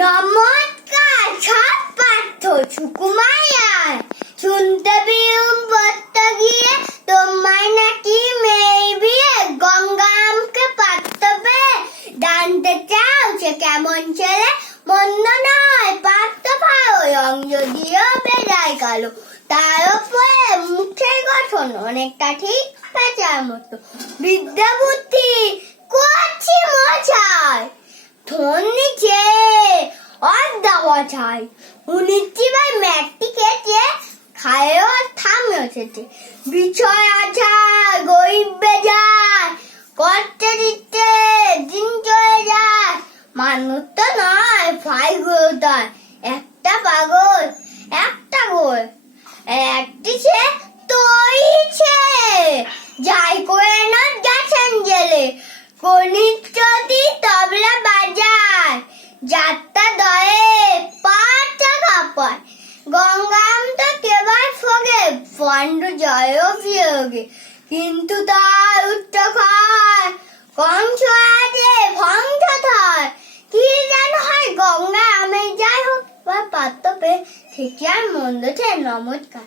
নমস্কার সব পার্থ সুকুমার শুনতে বিয়ুম পড়তে গিয়ে তোমায় নাকি মেয়ে বিয়ে গঙ্গা আমকে পারত পেয়ে জানতে চাও সে কেমন ছেলে মন্দ নয় পারত ভালো রং যদিও বেড়ায় কালো তার উপরে মুখের গঠন অনেকটা ঠিক পেঁচার মতো বিদ্যা বুদ্ধি করছি মশাই ধন নিচে অর্ধাবছাই 19 বার ম্যাট্রিকেতে খায়ও থামিও সেটে বিষয় আছে গরিব বেজায় করতে দিতে দিন চলে যায় মানুষ তো নয় ফাই গোতায় একটা পাগল একটা গোল একটি সে তৈছে যাই করে না গেছেন জেলে গণিত যদি তবলা বাজায় যাত্রা দয়ে পাটা কাপায় গঙ্গাম তো কেবল ফোগে ফন্ড জয় বিয়োগে কিন্তু তার উচ্চ খায় কংস আছে ভংস থয় কি যেন হয় গঙ্গা আমি যাই হোক বা পাত্র পে থেকে আর মন্দ নমস্কার।